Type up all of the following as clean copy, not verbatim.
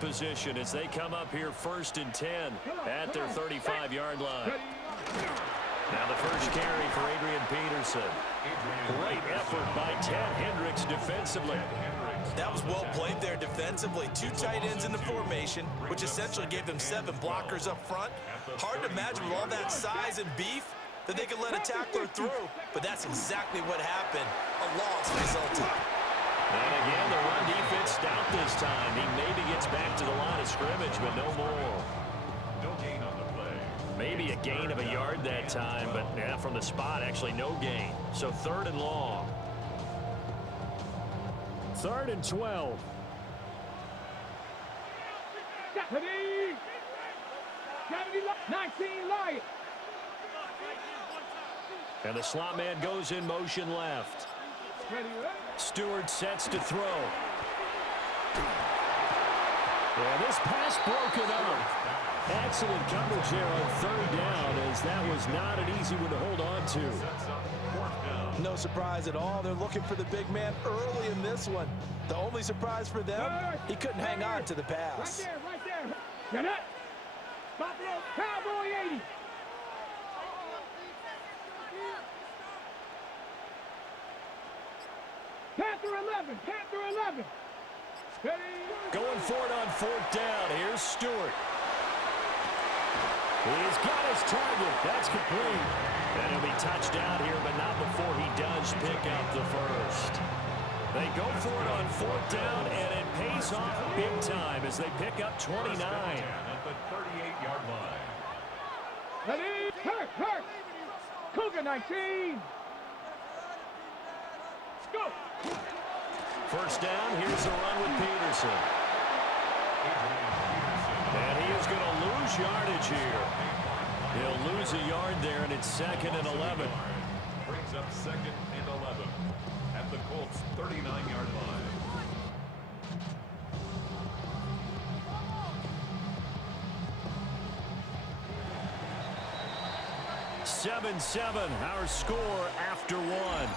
position as they come up here 1st and 10 at their 35-yard line. Now the first carry for Adrian Peterson. Great effort by Ted Hendricks defensively. That was well played there defensively. 2 tight ends in the formation, which essentially gave them 7 blockers up front. Hard to imagine with all that size and beef that they could let a tackler through, but that's exactly what happened. A loss resulted. And again, the run defense stout this time. He maybe gets back to the line of scrimmage, but no more. No gain on the play. Maybe a gain of a yard that time, but yeah, from the spot, actually no gain. So 3rd and long. 3rd and 12. Deputy! 19 Lions! And the slot man goes in motion left. Stewart sets to throw. And this pass broken up. Excellent coverage here on 3rd down, as that was not an easy one to hold on to. No surprise at all. They're looking for the big man early in this one. The only surprise for them, he couldn't hang on to the pass. Right there. Get it. Buffalo Cowboy 80. Panther 11. Panther 11. Going for it on 4th down. Here's Stewart. He's got his target. That's complete. And he'll be touched out here, but not before he does pick up the first. They go for it on 4th down, and it pays off big time as they pick up 29. At the 38-yard line. Ready? Hurt. Cougar 19. Go. 1st down, here's the run with Peterson. And he is going to lose yardage here. He'll lose a yard there, and it's 2nd and 11. Brings up 2nd and 11 at the Colts' 39-yard line. Seven, our score after 1.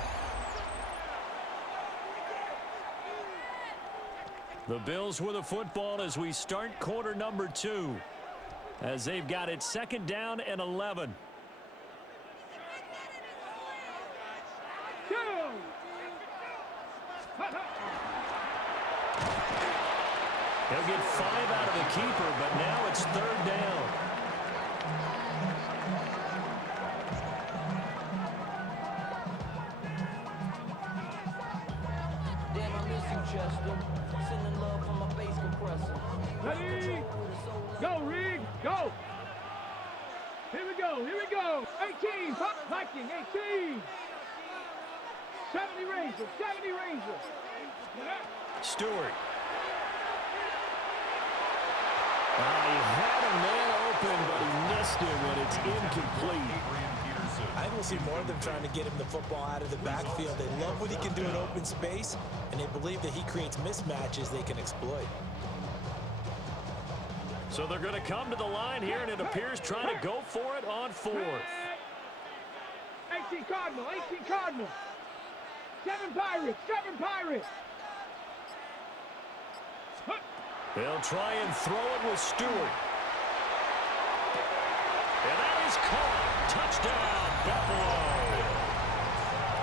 The Bills with the football as we start quarter number 2, as they've got it 2nd down and 11. He'll get 5 out of the keeper, but now it's 3rd down. Damn, I miss you, Chester. Sending love from my bass compressor. Ready? Go, Rig. Go. Here we go. 18. Viking, 18. 70 Ranger. Stewart. He had a man open, but he missed him when it's incomplete. I think we'll see more of them trying to get him the football out of the backfield. They love what he can do in open space, and they believe that he creates mismatches they can exploit. So they're going to come to the line here, and it appears trying to go for it on 4th. 18 Cardinal. 7 Pirates. They'll try and throw it with Stewart. And that is caught. Touchdown, Buffalo.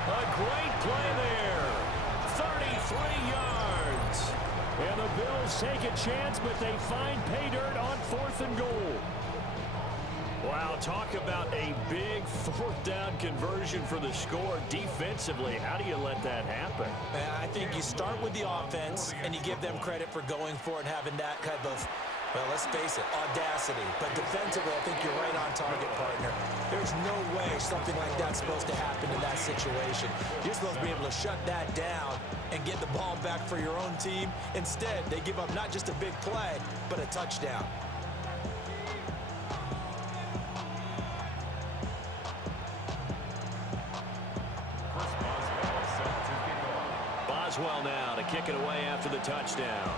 A great play there. 33 yards. And the Bills take a chance, but they find pay dirt on 4th and goal. Wow, talk about a big 4th down conversion for the score. Defensively, how do you let that happen? I think you start with the offense, and you give them credit for going for it and having that kind of, well, let's face it, audacity. But defensively, I think you're right on target, partner. There's no way something like that's supposed to happen in that situation. You're supposed to be able to shut that down and get the ball back for your own team. Instead, they give up not just a big play, but a touchdown. Boswell now to kick it away after the touchdown.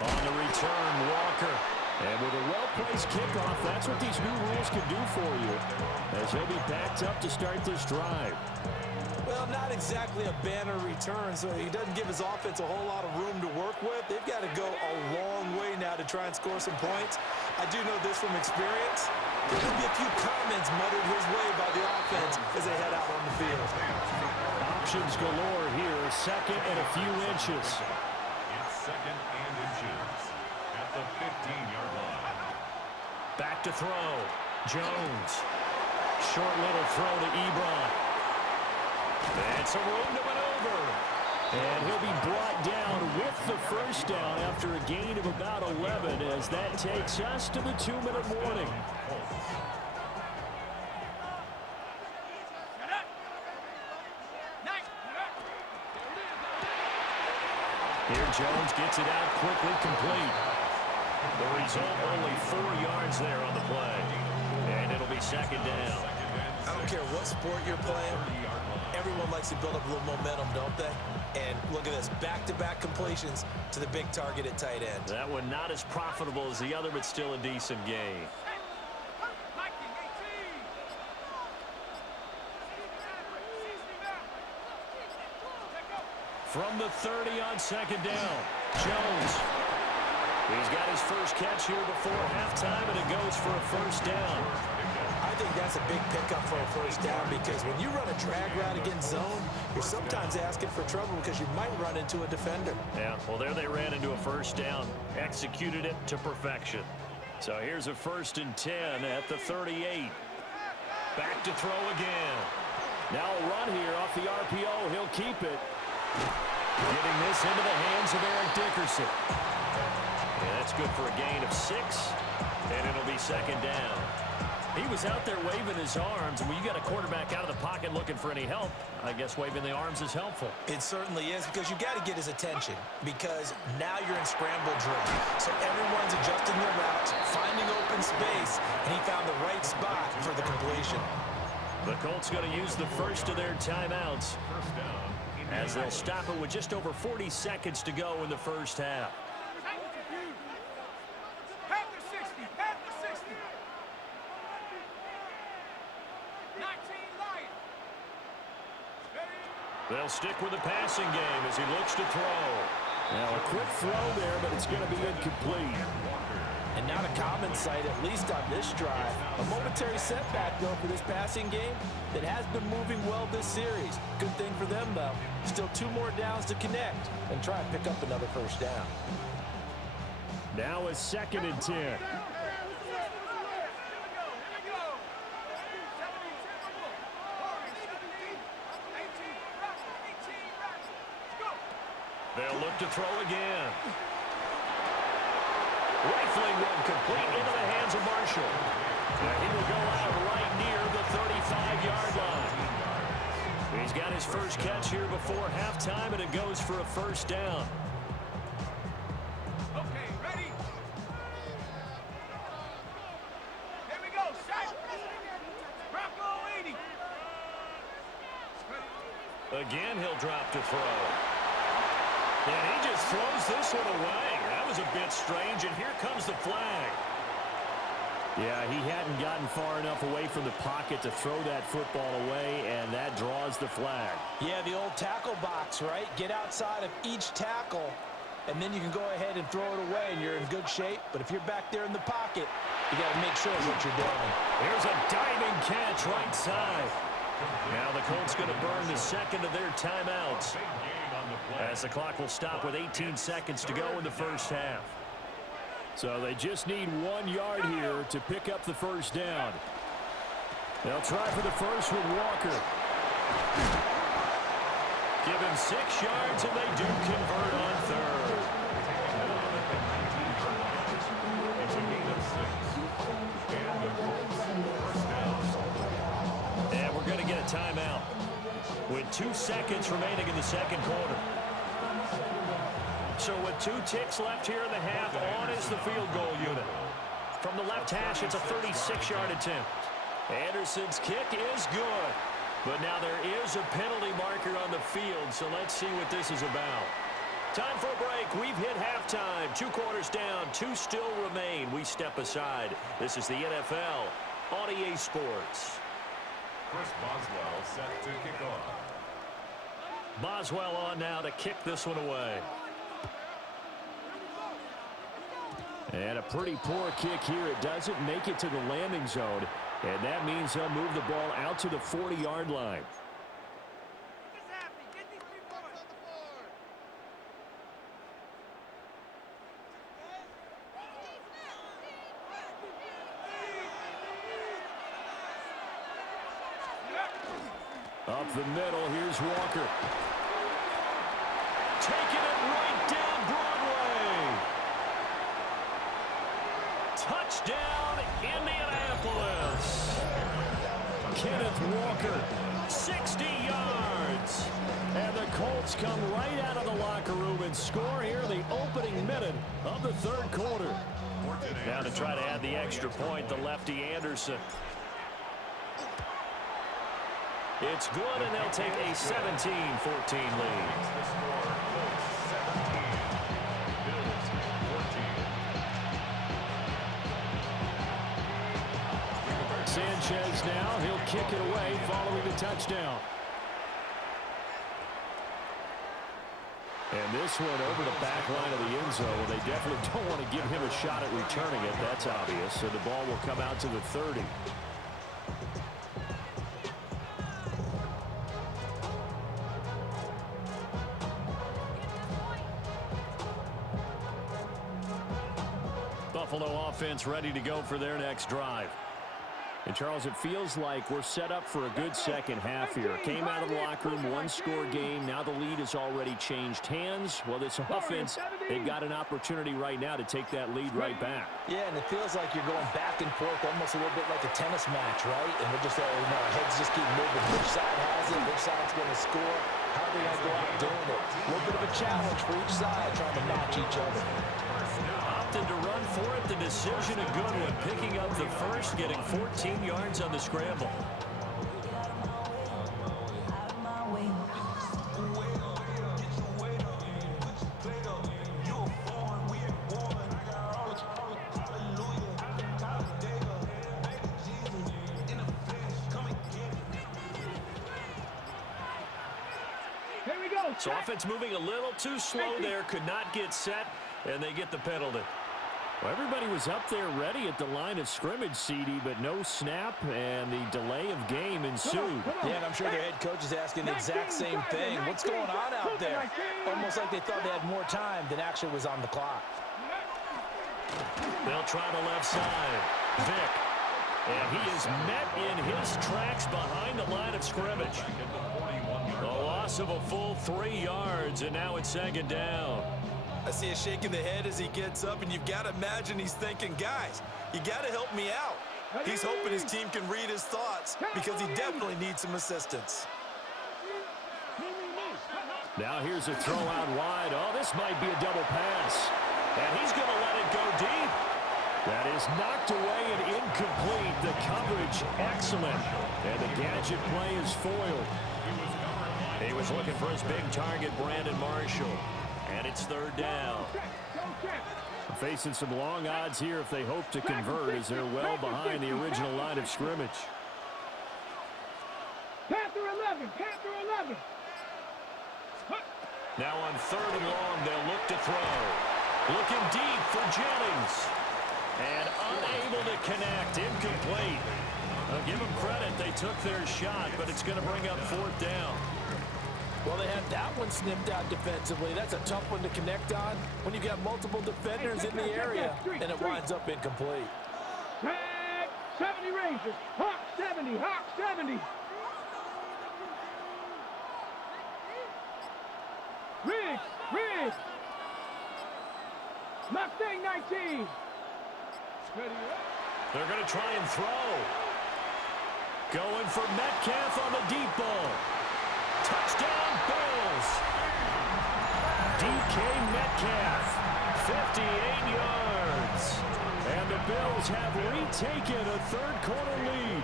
On the return, Walker. And with a well-placed kickoff, that's what these new rules can do for you, as he'll be backed up to start this drive. Well, exactly a banner return, so he doesn't give his offense a whole lot of room to work with. They've got to go a long way now to try and score some points. I do know this from experience. There will be a few comments muttered his way by the offense as they head out on the field. Options galore here, second and a few inches. It's second and inches at the 15-yard line. Back to throw. Jones. Short little throw to Ebron. And some room to maneuver. And he'll be brought down with the first down after a gain of about 11 as that takes us to the 2-minute warning. Here Jones gets it out quickly, complete. The result, only 4 yards there on the play. And it'll be second down. I don't care what sport you're playing. Everyone likes to build up a little momentum, don't they? And look at this, back-to-back completions to the big target at tight end. That one not as profitable as the other, but still a decent gain. From the 30 on second down, Jones. He's got his first catch here before halftime, and it goes for a first down. I think that's a big pickup for a first down because when you run a drag route against zone, you're sometimes asking for trouble because you might run into a defender. Yeah, well, there they ran into a first down, executed it to perfection. So here's a 1st and 10 at the 38. Back to throw again. Now a run here off the RPO. He'll keep it. Getting this into the hands of Eric Dickerson. Yeah, that's good for a gain of 6, and it'll be second down. He was out there waving his arms, and when you got a quarterback out of the pocket looking for any help, I guess waving the arms is helpful. It certainly is because you got to get his attention because now you're in scramble drill. So everyone's adjusting their routes, finding open space, and he found the right spot for the completion. The Colts going to use the first of their timeouts as they'll stop it with just over 40 seconds to go in the first half. They'll stick with the passing game as he looks to throw. Now a quick throw there, but it's going to be incomplete. And not a common sight, at least on this drive. A momentary setback, though, for this passing game that has been moving well this series. Good thing for them, though. Still 2 more downs to connect and try and pick up another first down. Now a 2nd and 10. They'll look to throw again. Rifling one complete into the hands of Marshall. And he will go out right near the 35-yard line. He's got his first catch here before halftime, and it goes for a first down. Okay, ready? Here we go, set. Bronco 80. Again, he'll drop to throw. And he just throws this one away. That was a bit strange, and here comes the flag. Yeah, he hadn't gotten far enough away from the pocket to throw that football away, and that draws the flag. Yeah, the old tackle box, right? Get outside of each tackle, and then you can go ahead and throw it away, and you're in good shape. But if you're back there in the pocket, you got to make sure what you're doing. Here's a diving catch right side. Now the Colts going to burn the second of their timeouts, as the clock will stop with 18 seconds to go in the first half. So they just need 1 yard here to pick up the first down. They'll try for the first with Walker. Give him 6 yards, and they do convert on third. And we're going to get a timeout with 2 seconds remaining in the second quarter. So with 2 ticks left here in the half, on is the field goal unit. From the left hash, it's a 36-yard attempt. Anderson's kick is good. But now there is a penalty marker on the field, so let's see what this is about. Time for a break. We've hit halftime. 2 quarters down, 2 still remain. We step aside. This is the NFL on EA Sports. Chris Boswell set to kick off. Boswell on now to kick this one away. And a pretty poor kick here. It doesn't make it to the landing zone. And that means they'll move the ball out to the 40-yard line. Up the middle, here's Walker. Taking it right down Broadway. Touchdown, Indianapolis. Kenneth Walker, 60 yards. And the Colts come right out of the locker room and score here in the opening minute of the third quarter. Now to try to add the extra point, the lefty Anderson. It's good, and they'll take a 17-14 lead. Sanchez now, he'll kick it away following the touchdown. And this one over the back line of the end zone. They definitely don't want to give him a shot at returning it. That's obvious. So the ball will come out to the 30. Buffalo offense ready to go for their next drive. And, Charles, it feels like we're set up for a good second half here. Came out of the locker room, one-score game. Now the lead has already changed hands. Well, this offense, they've got an opportunity right now to take that lead right back. Yeah, and it feels like you're going back and forth almost a little bit like a tennis match, right? And we're just, our heads just keep moving. Which side has it? Which side's going to score? How are they going to go out doing it? A little bit of a challenge for each side, trying to match each other. Opted to run for it. The decision a good one. Picking up the first, getting 14 yards on the scramble. Here we go. So offense moving a little too slow there. Could not get set, and they get the penalty. Well, everybody was up there ready at the line of scrimmage, CD, but no snap, and the delay of game ensued. Yeah, and I'm sure their head coach is asking the exact same thing. What's going on out there? Almost like they thought they had more time than actually was on the clock. They'll try the left side. Vick. And he is met in his tracks behind the line of scrimmage. A loss of a full 3 yards, and now it's second down. I see a shake of the head as he gets up, and you've got to imagine he's thinking, guys, you got to help me out. He's hoping his team can read his thoughts because he definitely needs some assistance. Now here's a throw out wide. Oh, this might be a double pass. And he's going to let it go deep. That is knocked away and incomplete. The coverage, excellent. And the gadget play is foiled. He was looking for his big target, Brandon Marshall. And it's third down. Facing some long odds here if they hope to convert, as they're well behind the original line of scrimmage. Panther 11, Panther 11. Now on third and long, they'll look to throw. Looking deep for Jennings. And unable to connect, incomplete. I'll give them credit, they took their shot, but it's going to bring up fourth down. Well, they had that one snipped out defensively. That's a tough one to connect on when you got multiple defenders in the area, and it winds up incomplete. Tag 70 Rangers. Hawk 70, Hawk 70. Riggs. Mustang 19. They're going to try and throw. Going for Metcalf on the deep ball. Touchdown, Bills. DK Metcalf, 58 yards. And the Bills have retaken a third-quarter lead.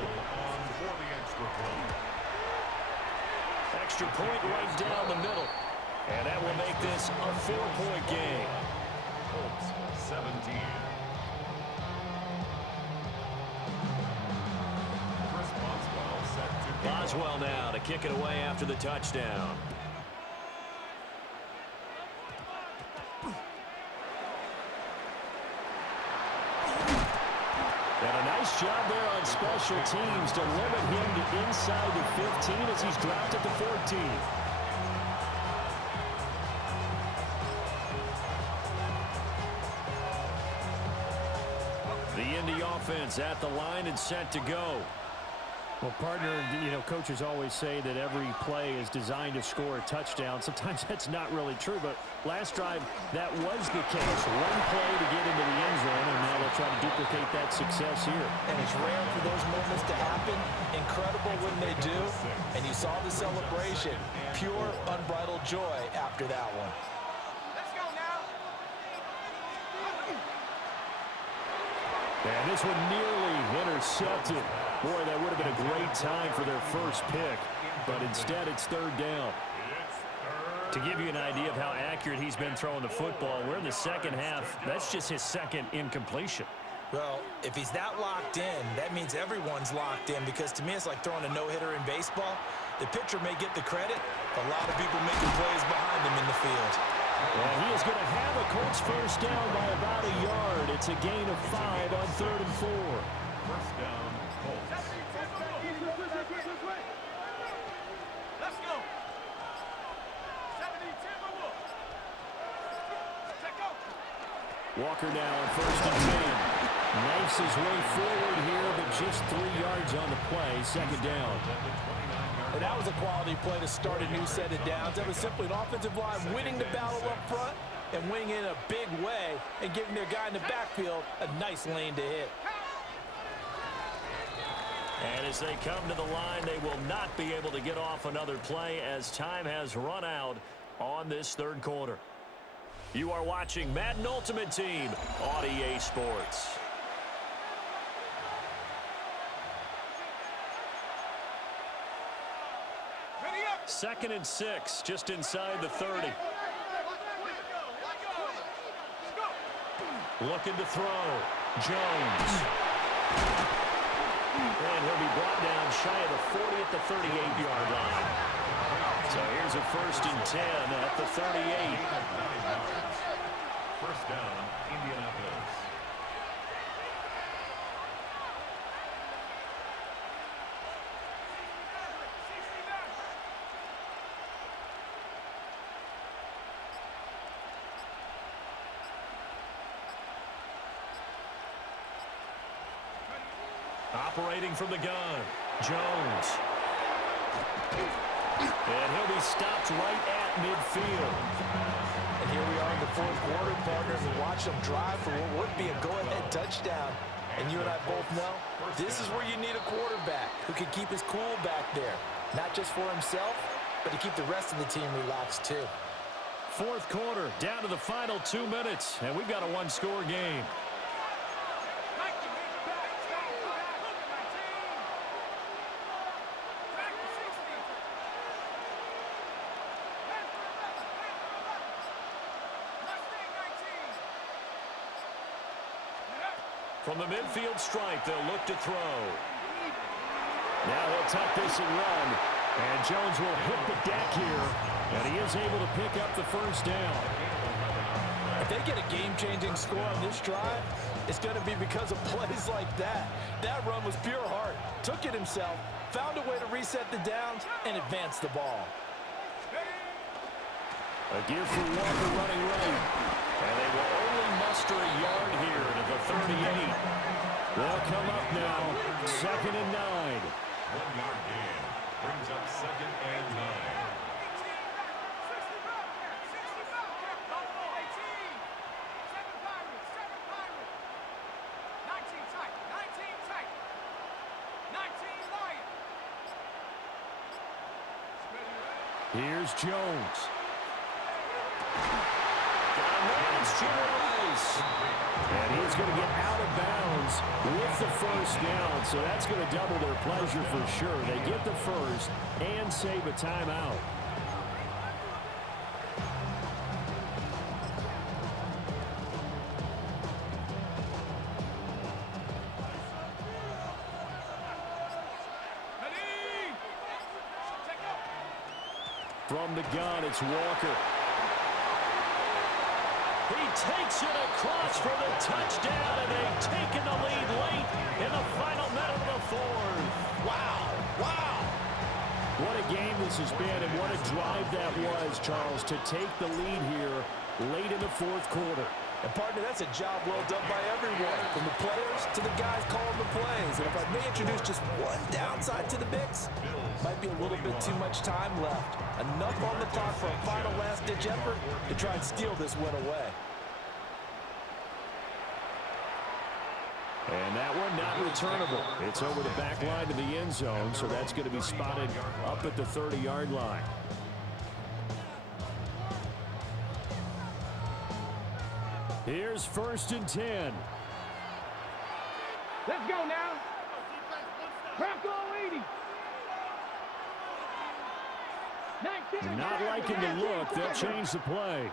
Extra point right down the middle. And that will make this a 4-point game. Colts 17. Boswell now to kick it away after the touchdown. And a nice job there on special teams to limit him to inside the 15 as he's dropped at the 14. The Indy offense at the line and set to go. Well, partner, coaches always say that every play is designed to score a touchdown. Sometimes that's not really true, but last drive, that was the case. One play to get into the end zone, and now they'll try to duplicate that success here. And it's rare for those moments to happen. Incredible when they do. And you saw the celebration. Pure, unbridled joy after that one. And this one nearly intercepted. Boy, that would have been a great time for their first pick. But instead, it's third down. To give you an idea of how accurate he's been throwing the football, we're in the second half. That's just his second incompletion. Well, if he's that locked in, that means everyone's locked in, because to me it's like throwing a no-hitter in baseball. The pitcher may get the credit, but a lot of people making plays behind him in the field. Well, he is going to have a Colts first down by about a yard. It's a gain of 5 on 3rd and 4. First down, Colts. Let's go. Walker now on 1st and 10. Knifes his way forward here, but just 3 yards on the play. Second down. And that was a quality play to start a new set of downs. That was simply an offensive line winning the battle up front and winning in a big way and giving their guy in the backfield a nice lane to hit. And as they come to the line, they will not be able to get off another play as time has run out on this third quarter. You are watching Madden Ultimate Team on EA Sports. Second and 6, just inside the 30. Looking to throw. Jones. And he'll be brought down shy of the 40 at the 38-yard line. So here's a 1st and 10 at the 38. First down, Indianapolis. Operating from the gun, Jones. And he'll be stopped right at midfield. And here we are in the fourth quarter, partner. We watch them drive for what would be a go-ahead touchdown. And you and I both know this is where you need a quarterback who can keep his cool back there. Not just for himself, but to keep the rest of the team relaxed too. Fourth quarter, down to the final 2 minutes, and we've got a one-score game. From the midfield stripe, they'll look to throw. Now he'll tuck this and run. And Jones will hit the deck here. And he is able to pick up the first down. If they get a game-changing score on this drive, it's going to be because of plays like that. That run was pure heart. Took it himself, found a way to reset the downs, and advance the ball. A gear for Walker running right. And they will only muster a yard here to the 38. They'll come up now, 2nd and 9. 1-yard gain brings up 2nd and 9. Here's Jones. And it's Jones. And he's going to get out of bounds with the first down. So that's going to double their pleasure for sure. They get the first and save a timeout. From the gun, it's Walker. He takes it across for the touchdown, and they've taken the lead late in the final minute of the fourth. Wow. Wow. What a game this has been, and what a drive that was, Charles, to take the lead here late in the fourth quarter. And, partner, that's a job well done by everyone, from the players to the guys calling the plays. And if I may introduce just one downside to the mix, might be a little bit too much time left. Enough on the clock for a final last-ditch effort to try and steal this win away. And that one not returnable. It's over the back line to the end zone, so that's going to be spotted up at the 30-yard line. Here's 1st and 10. Let's go now. Bronco 80. 19. Not liking the look. They'll change the play.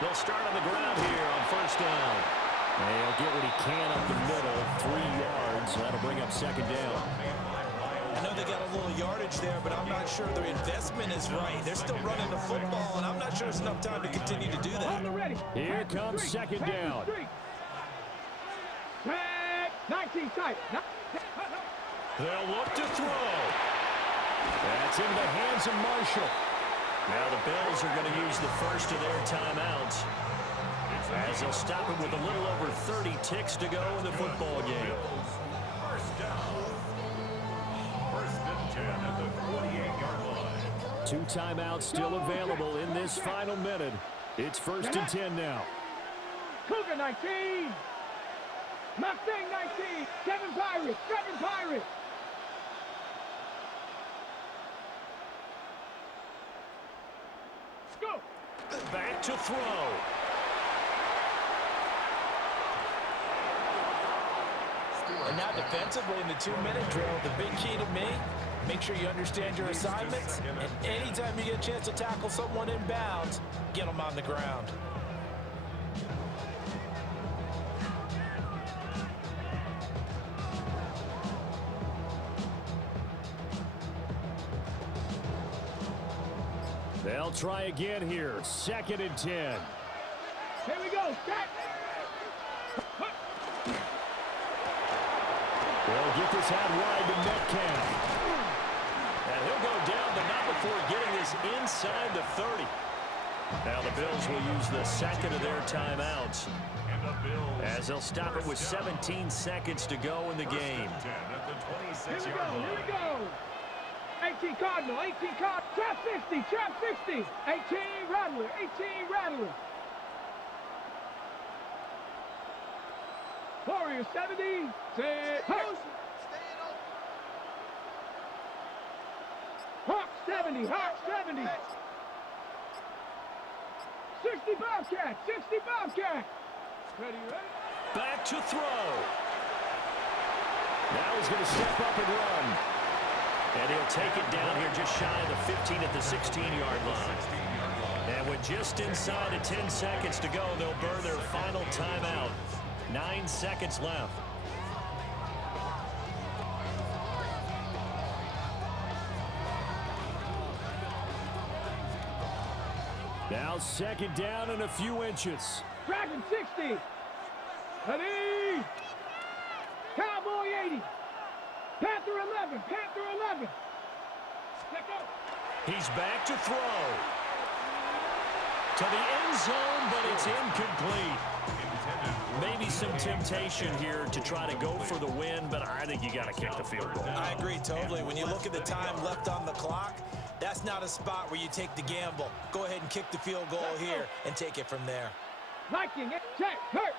They'll start on the ground here on 1st down. And he'll get what he can up the middle, 3 yards. That'll bring up 2nd down. I know they got a little yardage there, but I'm not sure their investment is right. They're still running the football, and I'm not sure there's enough time to continue to do that. Here comes 2nd down. 19 tight. They'll look to throw. That's into the hands of Marshall. Now the Bills are going to use the first of their timeouts, as they'll stop it with a little over 30 ticks to go in the football game. First down. 1st and 10 at the 48-yard line. 2 timeouts still available in this final minute. It's 1st and 10 now. Cougar 19. Mustang 19. 7 Pirates. 7 Pirates. Go. Back to throw. And now defensively in the 2-minute drill, the big key to me, make sure you understand your assignments, and anytime you get a chance to tackle someone in bounds, get them on the ground. They'll try again here. 2nd and 10. Here we go. Set. They'll get this out wide to Metcalf. And he'll go down, but not before getting this inside the 30. Now the Bills will use the 2nd of their timeouts, as they'll stop it with 17 seconds to go in the game. Here we go. Here we go. 18 Cardinal. 18 Cardinal. Trap 60. Trap 60. 18 Rattler. 18 Rattler. Warriors 70. Set. Hawk 70. Hawk 70. 60 Bobcat. 60 Bobcat. Ready, ready? Back to throw. Now he's going to step up and run. And he'll take it down here just shy of the 15 at the 16-yard line. And with just inside of 10 seconds to go, they'll burn their final timeout. 9 seconds left. Now 2nd down and a few inches. Dragon 60. Ready. Cowboy 80. Panther 11. Panther 11. Let go. He's back to throw. To the end zone, but it's incomplete. Maybe some temptation here to try to go for the win, but I think you got to kick the field goal. I agree totally. When you look at the time left on the clock, that's not a spot where you take the gamble. Go ahead and kick the field goal here and take it from there. Viking, check, hurt.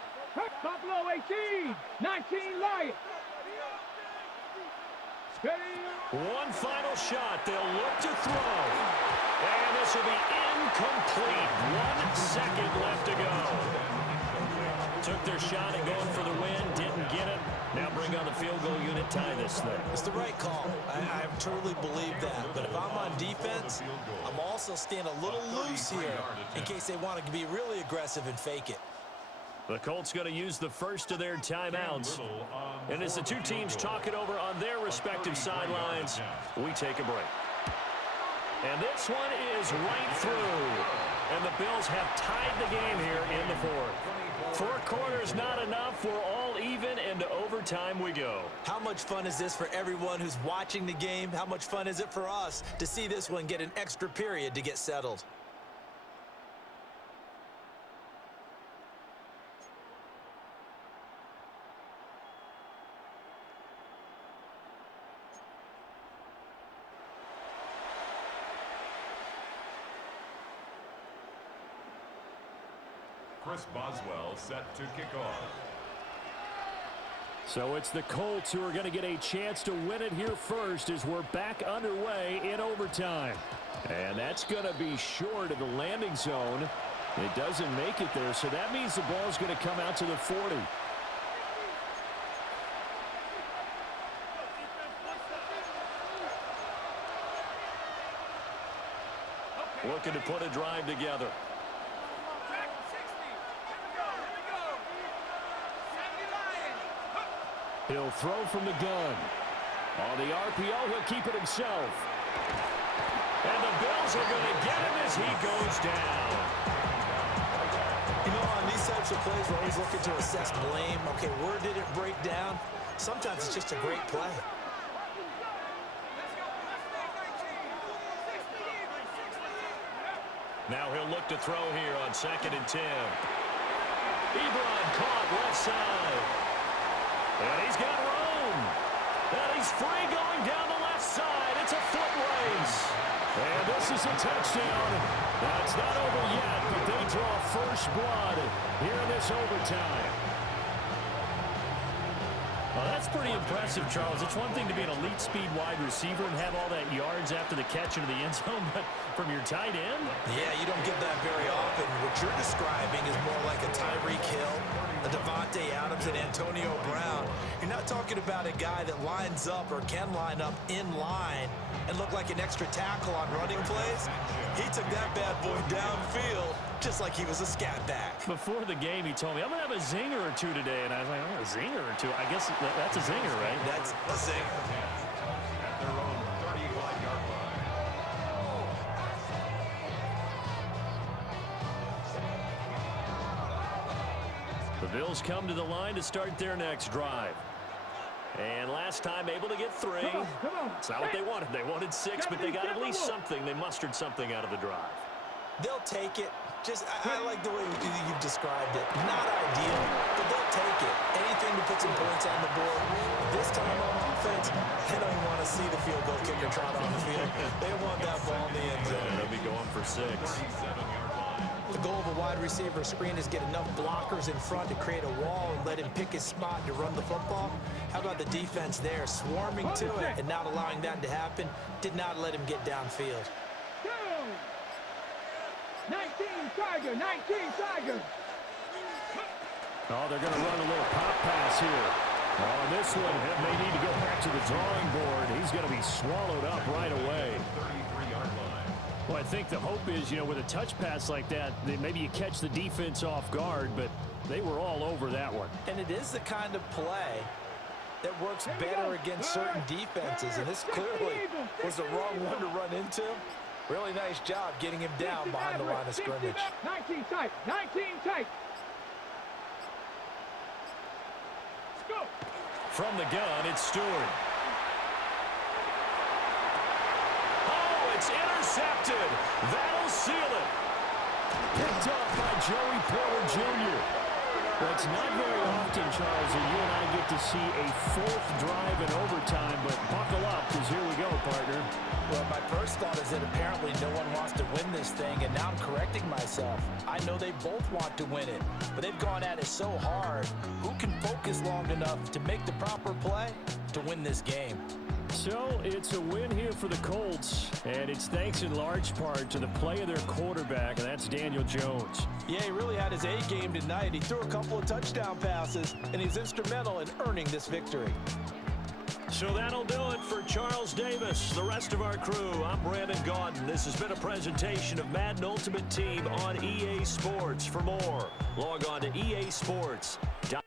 Buffalo 18, 19 Lions. One final shot. They'll look to throw. And this will be incomplete. 1 second left to go. Took their shot at going for the win, didn't get it. Now bring on the field goal unit, tie this thing. It's the right call. I truly believe that. But if I'm on defense, I'm also staying a little loose here in case they want to be really aggressive and fake it. The Colts going to use the first of their timeouts. And as the two teams talk it over on their respective sidelines, we take a break. And this one is right through. And the Bills have tied the game here in the fourth. 4 quarters not enough. We're all even, and to overtime we go. How much fun is this for everyone who's watching the game? How much fun is it for us to see this one get an extra period to get settled? Chris Boswell set to kick off. So it's the Colts who are going to get a chance to win it here first as we're back underway in overtime. And that's going to be short of the landing zone. It doesn't make it there, so that means the ball's going to come out to the 40. Looking to put a drive together. He'll throw from the gun. On the RPO, he'll keep it himself. And the Bills are going to get him as he goes down. You know, on these types of plays, we're always looking to assess blame. Okay, where did it break down? Sometimes it's just a great play. Now he'll look to throw here on 2nd and 10. Ebron caught left side. And he's got room. And he's free going down the left side. It's a foot race. And this is a touchdown. That's not over yet, but they draw first blood here in this overtime. Well, that's pretty impressive, Charles. It's one thing to be an elite speed wide receiver and have all that yards after the catch into the end zone, but from your tight end? Yeah, you don't get that very often. What you're describing is more like a Tyreek Hill, a Devontae Adams, and Antonio Brown. You're not talking about a guy that lines up or can line up in line and look like an extra tackle on running plays. He took that bad boy downfield just like he was a scat back. Before the game, he told me, I'm going to have a zinger or two today. And I was like, oh, a zinger or two? I guess that's a zinger, right? That's a zinger. At their own 35-yard line. The Bills come to the line to start their next drive. And last time able to get 3. It's not what they wanted. They wanted 6, but they got at least something. They mustered something out of the drive. They'll take it. I like the way you've described it. Not ideal, but they'll take it. Anything to put some points on the board. This time on offense, they don't even want to see the field goal kicker trot on the field. They want that ball in the end zone. They'll be going for 6. 37-yard line. The goal of a wide receiver screen is get enough blockers in front to create a wall and let him pick his spot to run the football. How about the defense there, swarming to it and not allowing that to happen? Did not let him get downfield. 19 Tiger, 19 Tiger. Oh, they're going to run a little pop pass here. Oh, and this one, it may need to go back to the drawing board. He's going to be swallowed up right away. 33-yard line. Well, I think the hope is, with a touch pass like that, maybe you catch the defense off guard, but they were all over that one. And it is the kind of play that works better against certain defenses, and this clearly was the wrong one to run into. Really nice job getting him down behind the line of scrimmage. 19 tight, 19 tight. Go. From the gun, it's Stewart. Oh, it's intercepted. That'll seal it. Picked up by Joey Porter Jr. Well, it's not very often, Charles, that you and I get to see a 4th drive in overtime, but buckle up, because here we go, partner. Well, my first thought is that apparently no one wants to win this thing, and now I'm correcting myself. I know they both want to win it, but they've gone at it so hard. Who can focus long enough to make the proper play to win this game? So it's a win here for the Colts, and it's thanks in large part to the play of their quarterback, and that's Daniel Jones. Yeah, he really had his A game tonight. He threw a couple of touchdown passes, and he's instrumental in earning this victory. So that'll do it for Charles Davis, the rest of our crew. I'm Brandon Gaudin. This has been a presentation of Madden Ultimate Team on EA Sports. For more, log on to EASports.com.